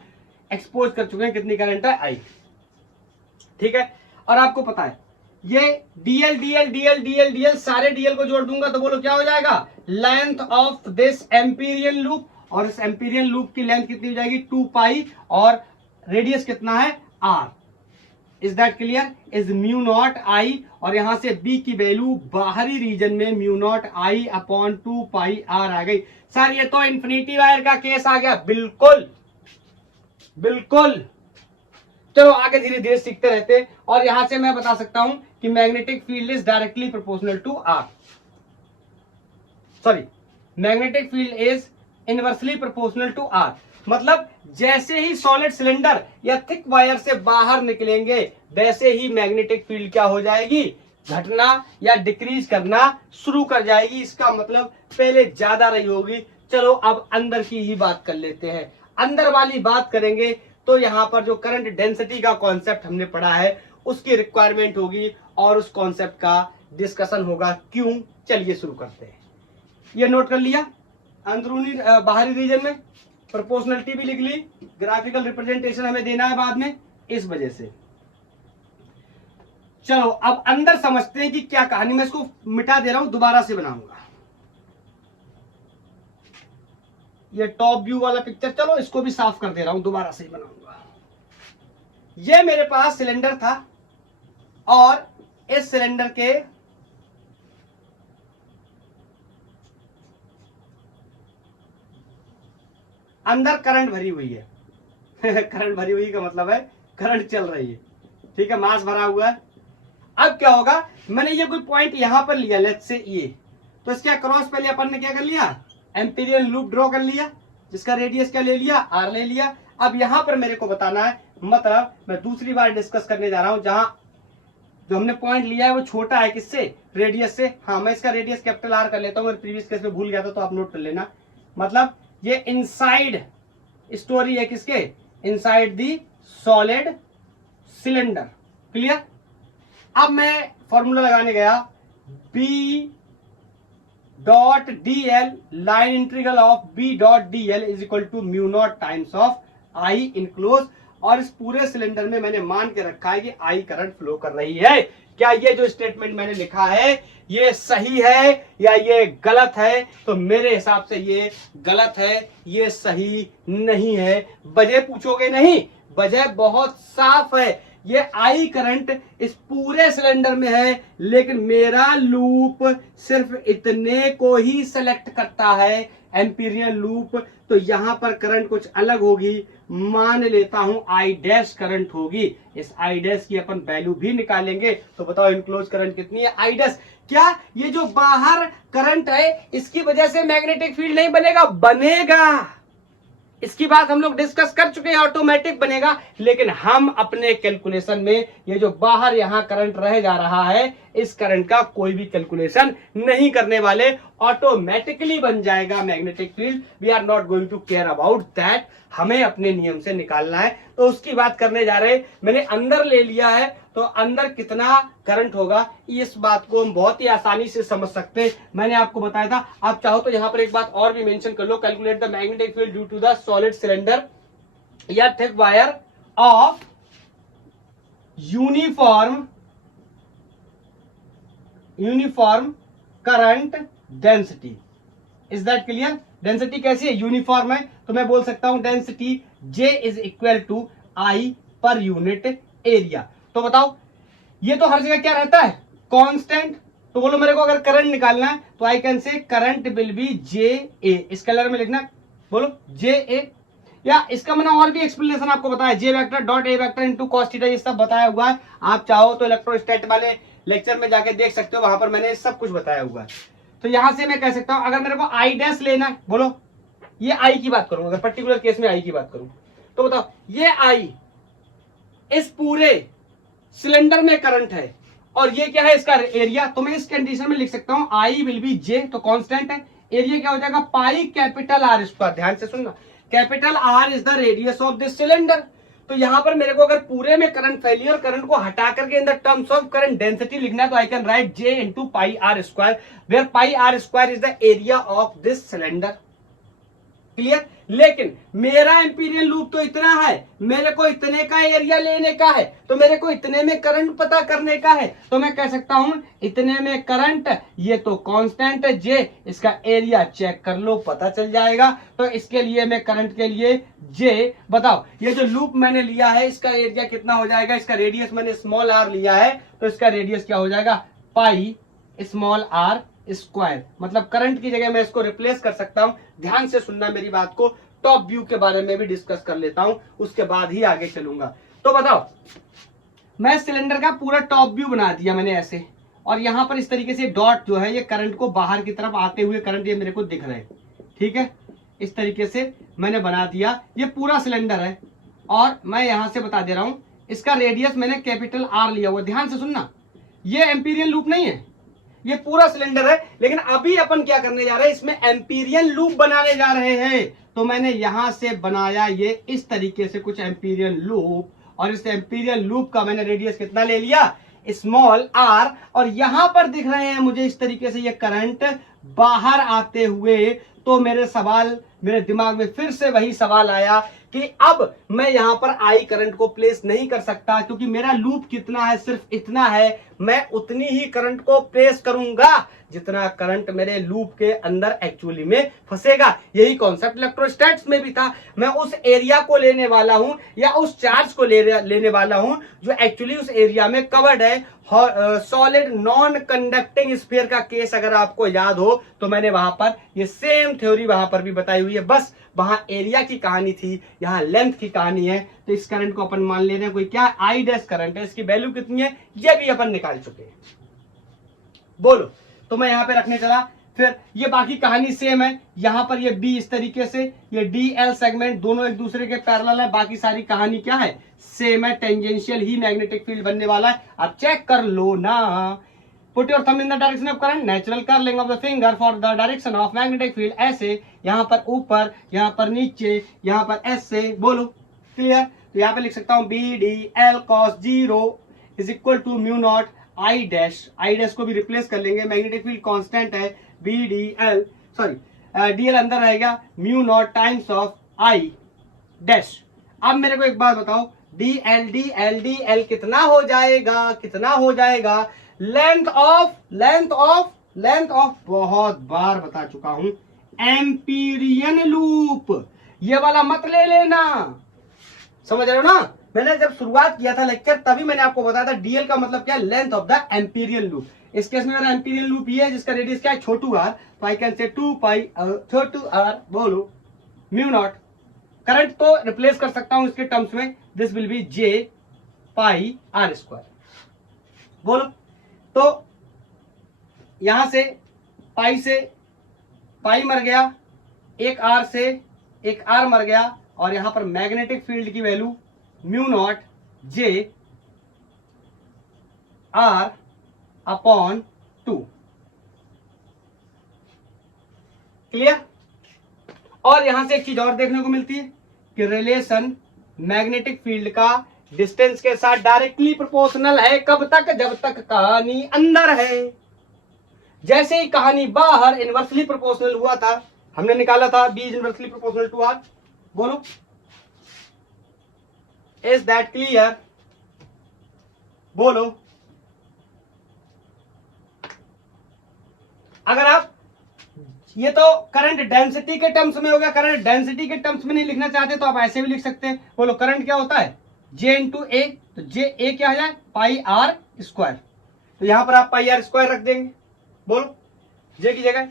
एक्सपोज कर चुके हैं, कितनी करंट है? आई। ठीक है। और आपको पता है ये dl dl dl dl dl सारे dl को जोड़ दूंगा तो बोलो क्या हो जाएगा, length of this Amperian loop, और इस एम्पीरियन लूप की लेंथ कितनी हो जाएगी 2 पाई, और रेडियस कितना है r। Is that clear? Is mu naught I, और यहां से b की वैल्यू बाहरी रीजन में mu naught I upon 2 pi r आ गई। सर ये तो इन्फिनिटी वायर का केस आ गया। बिल्कुल बिल्कुल, चलो आगे धीरे धीरे सीखते रहते हैं। और यहां से मैं बता सकता हूं कि magnetic field is directly proportional to R, sorry magnetic field is inversely proportional to R. मतलब जैसे ही सॉलिड सिलेंडर या थिक वायर से बाहर निकलेंगे वैसे ही मैग्नेटिक फील्ड क्या हो जाएगी, घटना या डिक्रीज करना शुरू कर जाएगी। इसका मतलब पहले ज्यादा रही होगी। चलो अब अंदर की ही बात कर लेते हैं। अंदर वाली बात करेंगे तो यहाँ पर जो करंट डेंसिटी का कॉन्सेप्ट हमने पढ़ा है उसकी रिक्वायरमेंट होगी और उस कॉन्सेप्ट का डिस्कशन होगा। क्यों, चलिए शुरू करते हैं। ये नोट कर लिया, अंदरूनी बाहरी रीजन में प्रोपोर्शनलिटी भी लिख ली, ग्राफिकल रिप्रेजेंटेशन हमें देना है बाद में, इस वजह से। चलो अब अंदर समझते हैं कि क्या कहानी। मैं इसको मिटा दे रहा हूं, दोबारा से बनाऊंगा। ये टॉप व्यू वाला पिक्चर, चलो इसको भी साफ कर दे रहा हूं, दोबारा से ही बनाऊंगा। ये मेरे पास सिलेंडर था और इस सिलेंडर के अंदर करंट भरी हुई है करंट भरी हुई का मतलब है करंट चल रही है, ठीक है, मास भरा हुआ है। अब क्या होगा, मैंने ये कोई पॉइंट यहां पर लिया, लेट्स से ये, तो इसके अक्रॉस पहले अपन ने क्या कर लिया, एम्पीरियल लूप ड्रॉ कर लिया, जिसका रेडियस क्या ले लिया, आर ले लिया। अब यहां पर मेरे को बताना है, मतलब मैं दूसरी बार डिस्कस करने जा रहा हूं, जहां जो हमने पॉइंट लिया है वो छोटा है, किससे, रेडियस से। हाँ मैं इसका रेडियस कैपिटल आर कर लेता हूं, प्रीवियस केस में भूल गया था तो आप नोट कर लेना। मतलब ये इनसाइड स्टोरी है, किसके, inside the solid cylinder. Clear? अब मैं फॉर्मूला लगाने गया, B dot D L, line integral of B dot D L is equal to mu naught times of I enclose, और इस पूरे सिलेंडर में मैंने मान के रखा है कि आई करंट फ्लो कर रही है। क्या ये जो स्टेटमेंट मैंने लिखा है ये सही है या ये गलत है? तो मेरे हिसाब से ये गलत है, ये सही नहीं है। वजह पूछोगे नहीं, वजह बहुत साफ है। ये आई करंट इस पूरे सिलेंडर में है, लेकिन मेरा लूप सिर्फ इतने को ही सेलेक्ट करता है, एम्पीरियल लूप। तो यहां पर करंट कुछ अलग होगी, मान लेता हूं आई डैश करंट होगी। इस आई डैश की अपन वैल्यू भी निकालेंगे। तो बताओ इनक्लोज करंट कितनी है, आई डैश। क्या ये जो बाहर करंट है इसकी वजह से मैग्नेटिक फील्ड नहीं बनेगा? बनेगा, इसकी बात हम लोग डिस्कस कर चुके हैं, ऑटोमेटिक बनेगा। लेकिन हम अपने कैलकुलेशन में ये जो बाहर यहां करंट रह जा रहा है, इस करंट का कोई भी कैलकुलेशन नहीं करने वाले, ऑटोमेटिकली बन जाएगा magnetic field. We are not going to care about that, हमें अपने नियम से निकालना है, तो उसकी बात करने जा रहे हैं। मैंने अंदर ले लिया है, तो अंदर कितना करंट होगा इस बात को हम बहुत ही आसानी से समझ सकते हैं। मैंने आपको बताया था। आप चाहो तो यहां पर एक बात और भी मेंशन कर लो, calculate the magnetic field due to the solid cylinder या thick wire of uniform current density. Is that clear? Density कैसी है, यूनिफॉर्म है, तो मैं बोल सकता हूं density J is equal to I per unit area. तो बताओ ये तो हर जगह क्या रहता है, कांस्टेंट। तो बोलो मेरे को अगर करंट निकालना है तो आई कैन से करंट विल बी JA, इस कलर में लिखना, बोलो JA। या इसका मैंने और भी एक्सप्लेनेशन आपको बताया, J vector dot A vector into cos theta, ये सब बताया हुआ है। आप चाहो तो इलेक्ट्रोस्टैट वाले लेक्चर में जाके देख सकते हो, वहां पर मैंने सब कुछ बताया हुआ है। तो यहां से मैं कह सकता हूं अगर मेरे को आई डैश लेना है, बोलो ये आई की बात करूं, अगर पर्टिकुलर केस में आई की बात करूं, तो बताओ ये आई इस पूरे सिलेंडर में करंट है, और ये क्या है, इसका एरिया। तो मैं इस कंडीशन में लिख सकता हूं आई विल बी J, तो कांस्टेंट है, एरिया क्या हो जाएगा, पाई कैपिटल आर स्क्वायर। ध्यान से सुनना, capital R is the radius of this cylinder. तो यहां पर मेरे को अगर पूरे में करंट फैली और करंट को हटा करके in the terms of current density लिखना है, तो I can write J into pi R square, where pi R square is the area of this cylinder. Clear. लेकिन मेरा एम्पीरियल लूप तो इतना है, मेरे को इतने का एरिया लेने का है, तो मेरे को इतने में करंट पता करने का है, तो मैं कह सकता हूं इतने में करंट, ये तो कांस्टेंट है जे, इसका एरिया चेक कर लो पता चल जाएगा। तो इसके लिए मैं करंट के लिए जे, बताओ ये जो लूप मैंने लिया है इसका एरिया कितना हो जाएगा, इसका रेडियस मैंने स्मॉल आर लिया है, तो इसका रेडियस क्या हो जाएगा, पाई स्मॉल आर स्क्वायर। मतलब करंट की जगह मैं इसको रिप्लेस कर सकता हूं। ध्यान से सुनना मेरी बात को, टॉप व्यू के बारे में भी डिस्कस कर लेता हूं, उसके बाद ही आगे चलूंगा। तो बताओ, मैं सिलेंडर का पूरा टॉप व्यू बना दिया मैंने ऐसे, और यहां पर इस तरीके से डॉट जो है ये करंट को बाहर की तरफ आते हुए करंट ये मेरे को दिख रहे हैं, ठीक है। इस तरीके से मैंने बना दिया, ये पूरा सिलेंडर है, और मैं यहां से बता दे रहा हूं इसका रेडियस मैंने कैपिटल आर लिया हुआ। ध्यान से सुनना, ये एम्पीरियल लूप नहीं है, ये पूरा सिलेंडर है। लेकिन अभी अपन क्या करने जा रहे हैं, इसमें एम्पीरियल लूप बनाने जा रहे हैं। तो मैंने यहां से बनाया ये इस तरीके से कुछ एम्पीरियल लूप, और इस एम्पीरियल लूप का मैंने रेडियस कितना ले लिया, स्मॉल आर, और यहां पर दिख रहे हैं मुझे इस तरीके से ये करंट बाहर आते हुए। तो मेरे दिमाग में फिर से वही सवाल आया कि अब मैं यहां पर आई करंट को प्लेस नहीं कर सकता, क्योंकि मेरा लूप कितना है, सिर्फ इतना है। मैं उतनी ही करंट को प्लेस करूंगा जितना करंट मेरे लूप के अंदर एक्चुअली में फंसेगा। यही कॉन्सेप्ट इलेक्ट्रोस्टैटिक्स में भी था। मैं उस एरिया को लेने वाला हूं, या उस चार्ज को लेने वाला हूं जो एक्चुअली उस एरिया में कवर्ड है। सॉलिड नॉन कंडक्टिंग स्फीयर का केस अगर आपको याद हो, तो मैंने वहां पर ये सेम थ्योरी वहां पर भी बताई हुई है, बस वहां एरिया की कहानी थी, यहां लेंथ की कहानी है। तो इस करंट को अपन मान ले रहे हैं कोई क्या आई डैश करंट है, इसकी वैल्यू कितनी है ये भी अपन निकाल चुके हैं। बोलो, तो मैं यहां पे रखने चला। फिर ये बाकी कहानी सेम है, यहां पर ये बी इस तरीके से, ये डी एल सेगमेंट दोनों एक दूसरे के पैरेलल है। बाकी सारी कहानी क्या है, सेम है, टेंजेंशियल ही मैग्नेटिक फील्ड बनने वाला है। अब चेक कर लो ना। Put your thumb in the direction of current, natural curling of the finger for the direction of magnetic field. ऐसे यहां पर ऊपर, यहां पर नीचे, यहां पर ऐसे। बोलो, क्लियर। तो यहां पे लिख सकता हूं B D L cos 0 is equal to mu naught I dash. I dash को भी रिप्लेस कर लेंगे, मैग्नेटिक फील्ड कांस्टेंट है, B D L, sorry D L अंदर रहेगा, mu naught times of I dash. अब मेरे को एक बात बताओ, डी एल कितना हो जाएगा, कितना हो जाएगा, लेंथ ऑफ बहुत बार बता चुका हूं, एम्पीरियन लूप। ये वाला मत ले लेना, समझ रहे हो ना। मैंने जब शुरुआत किया था लेक्चर तभी मैंने आपको बताया था डीएल का मतलब क्या है, length of the Amperian loop. इस केस में मेरा एम्पीरियल लूप ये है जिसका रेडियस क्या है, छोटू आर, तो आई कैन से 2 पाई छोटू आर, बोलो म्यू नॉट। करंट तो रिप्लेस कर सकता हूं इसके टर्म्स में, this will be J pi R square. बोलो, तो यहां से पाई मर गया, एक आर से एक आर मर गया, और यहां पर मैग्नेटिक फील्ड की value mu not J are upon 2। Clear. और यहां से एक चीज और देखने को मिलती है कि रिलेशन मैग्नेटिक फील्ड का डिस्टेंस के साथ डायरेक्टली प्रोपोर्शनल है। कब तक, जब तक कहानी अंदर है। जैसे ही कहानी बाहर इनवर्सली प्रोपोर्शनल हुआ था, हमने निकाला था B is inversely proportional to R. बोलो, इज दैट क्लियर। बोलो, अगर आप ये तो करंट डेंसिटी के टर्म्स में हो गया, करंट डेंसिटी के टर्म्स में नहीं लिखना चाहते तो आप ऐसे भी लिख सकते हैं। बोलो, करंट क्या होता है, जे इंटू ए, तो जे ए क्या हो जाए, पाई आर स्क्वायर। तो यहां पर आप पाई आर स्क्वायर रख देंगे। बोलो, जे की जगह,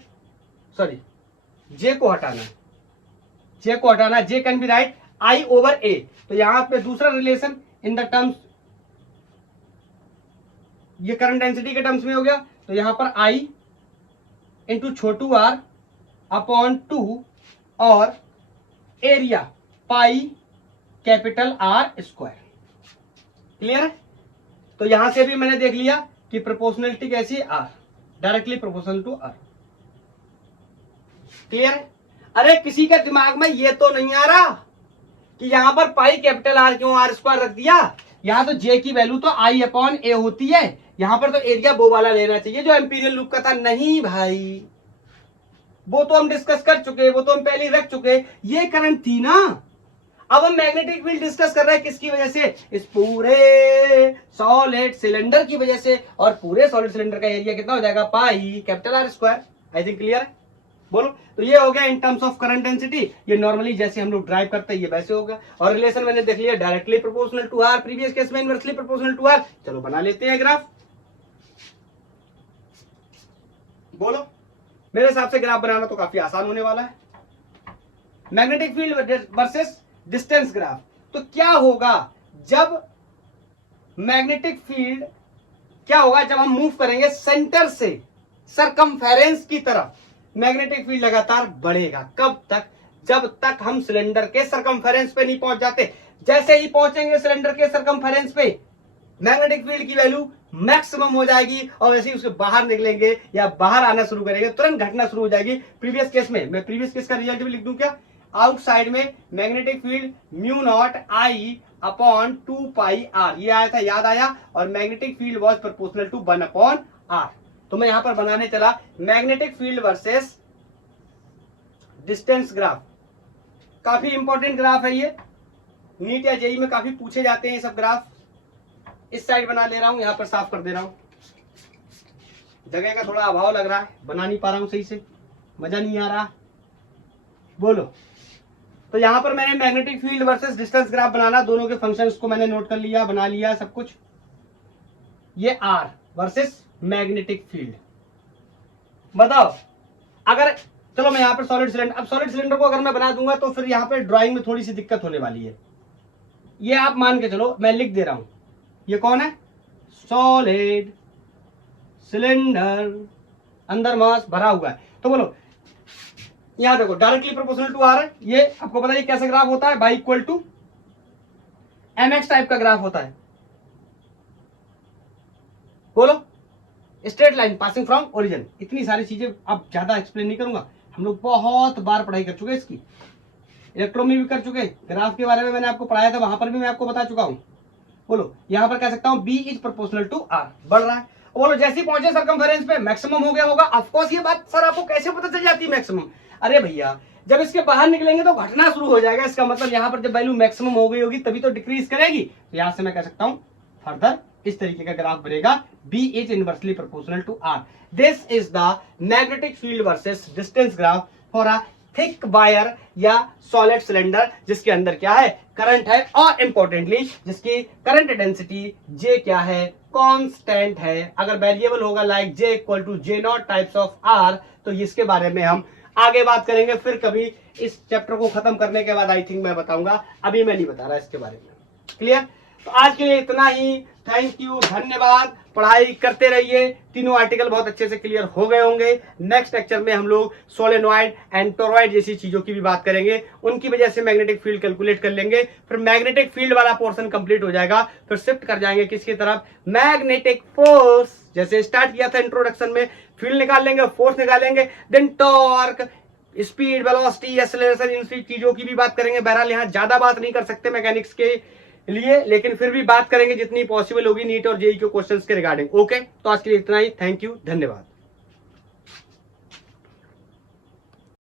सॉरी जे को हटाना, J can be write I over A. तो यहां पे दूसरा रिलेशन इन द टर्म्स, ये करंट डेंसिटी के टर्म्स में हो गया, तो यहां पर आई इंटू छोटू आर अपॉन 2 और area pi capital R square. Clear है। तो यहां से भी मैंने देख लिया कि प्रोपोर्शनलिटी कैसी है, R, directly proportional to R. Clear है। अरे किसी के दिमाग में ये तो नहीं आ रहा कि यहां पर पाई कैपिटल आर क्यों आर स्क्वायर रख दिया। यहां तो जे की वैल्यू तो आई अपॉन ए होती है, यहां पर तो एरिया वो वाला लेना चाहिए जो एम्पीरियल लूप का था। नहीं भाई, वो तो हम डिस्कस कर चुके, वो तो हम पहले रख चुके, ये करंट थी ना। अब हम मैग्नेटिक फील्ड डिस्कस कर रहे हैं किसकी वजह से, इस पूरे सॉलिड सिलेंडर की वजह से, और पूरे सॉलिड सिलेंडर का एरिया कितना हो जाएगा, पाई capital R square. I think clear है, बोलो। तो ये हो गया in terms of current density, ये नॉर्मली जैसे हम लोग ड्राइव करते हैं ये वैसे होगा, और रिलेशन मैंने देख लिया directly proportional to R, previous case में इनवर्सली प्रोपोर्शनल टू आर। चलो बना लेते हैं ग्राफ, बोलो। मेरे हिसाब से ग्राफ बनाना तो काफी आसान होने वाला है। Magnetic field versus distance graph. तो क्या होगा जब मैग्नेटिक फील्ड, क्या होगा जब हम मूव करेंगे सेंटर से सरकमफेरेंस की तरफ, मैग्नेटिक फील्ड लगातार बढ़ेगा। कब तक, जब तक हम सिलेंडर के सरकमफेरेंस पे नहीं पहुंच जाते। जैसे ही पहुंचेंगे सिलेंडर के सरकमफेरेंस पे, मैग्नेटिक फील्ड की वैल्यू मैक्सिमम हो जाएगी, और जैसे ही उसके बाहर निकलेंगे या बाहर आना शुरू करेंगे तुरंत घटना शुरू हो जाएगी। प्रीवियस केस में, मैं प्रीवियस केस का रिजल्ट भी लिख दूं क्या, आउटसाइड में magnetic field mu naught I upon 2 pi R, ये आया था, याद आया, और magnetic field was proportional to 1 upon R. तो मैं यहां पर बनाने चला magnetic field versus distance graph. काफी इंपॉर्टेंट ग्राफ है ये, नीट या जेई में काफी पूछे जाते हैं ये सब ग्राफ। इस साइड बना ले रहा हूं, यहां पर साफ कर दे रहा हूं, जगह का थोड़ा अभाव लग रहा है, बना नहीं पा रहा हूं सही से, मजा नहीं आ रहा, बोलो। तो यहां पर मैंने magnetic field versus distance graph बनाना, दोनों के फंक्शंस को मैंने नोट कर लिया, बना लिया सब कुछ। ये आर वर्सेस मैग्नेटिक फील्ड, बताओ। अगर चलो मैं यहां पर सॉलिड सिलेंडर, अब सॉलिड सिलेंडर को अगर मैं बना दूंगा तो फिर यहां पर ड्राइंग में थोड़ी सी दिक्कत होने वाली है। ये आप मान के चलो, मैं लिख दे रहा हूं, ये कौन है, सॉलिड सिलेंडर, अंदर मास भरा हुआ है। तो बोलो यहां देखो डायरेक्टली प्रोपोर्शनल टू आर है, ये आपको पता है कैसे ग्राफ होता है, y equal to mx type का ग्राफ होता है, बोलो। Straight line passing from origin, इतनी सारी चीजें अब ज्यादा एक्सप्लेन नहीं करूंगा, हम लोग बहुत बार पढ़ाई कर चुके इसकी, इलेक्ट्रो में भी कर चुके, ग्राफ के बारे में मैंने आपको पढ़ाया था, वहां पर भी मैं आपको बता चुका हूं। बोलो यहां पर कह सकता हूं b is proportional to r, बढ़ रहा है। बोलो जैसे ही पहुंचे सरकमफेरेंस पे मैक्सिमम हो गया होगा। ऑफ कोर्स ये बात सर आपको कैसे पता चल जाती है मैक्सिमम, अरे भैया जब इसके बाहर निकलेंगे तो घटना शुरू हो जाएगा, इसका मतलब यहां पर जब वैल्यू मैक्सिमम हो गई होगी तभी तो डिक्रीज करेगी। तो यहां से मैं कह सकता हूं फर्दर इस तरीके का ग्राफ बनेगा, b is inversely proportional to r। This is the magnetic field versus distance graph for a thick wire या सॉलिड सिलेंडर जिसके अंदर क्या है, करंट है, और इंपॉर्टेंटली जिसकी करंट डेंसिटी J क्या है, कांस्टेंट है। अगर वेरिएबल होगा like J equal to J naught times of R, तो इसके बारे में हम आगे बात करेंगे, फिर कभी इस चैप्टर को खत्म करने के बाद आई थिंक मैं बताऊंगा, अभी मैं नहीं बता रहा इसके बारे में। क्लियर? तो आज के लिए इतना ही, थैंक यू, धन्यवाद। पढ़ाई करते रहिए, तीनों आर्टिकल बहुत अच्छे से क्लियर हो गए होंगे। नेक्स्ट लेक्चर में हम लोग सोलेनॉइड एंड टोरॉइड जैसी चीजों की भी बात करेंगे, उनकी वजह से मैग्नेटिक फील्ड कैलकुलेट कर लेंगे। फिर मैग्नेटिक फील्ड वाला पोर्शन कंप्लीट हो जाएगा, फिर शिफ्ट कर जाएंगे किसकी तरफ, मैग्नेटिक फोर्स। जैसे स्टार्ट किया था इंट्रोडक्शन में, फील्ड निकाल लेंगे, फोर्स निकालेंगे, then torque, speed, velocity, acceleration, इन चीजों की भी बात करेंगे। बहरहाल यहाँ ज्यादा बात नहीं कर सकते मैकेनिक्स के लिए, लेकिन फिर भी बात करेंगे जितनी पॉसिबल होगी नीट और जेई के क्वेश्चंस के रिगार्डिंग। ओके, तो आज के लिए इतना ही, थैंक यू, धन्यवाद।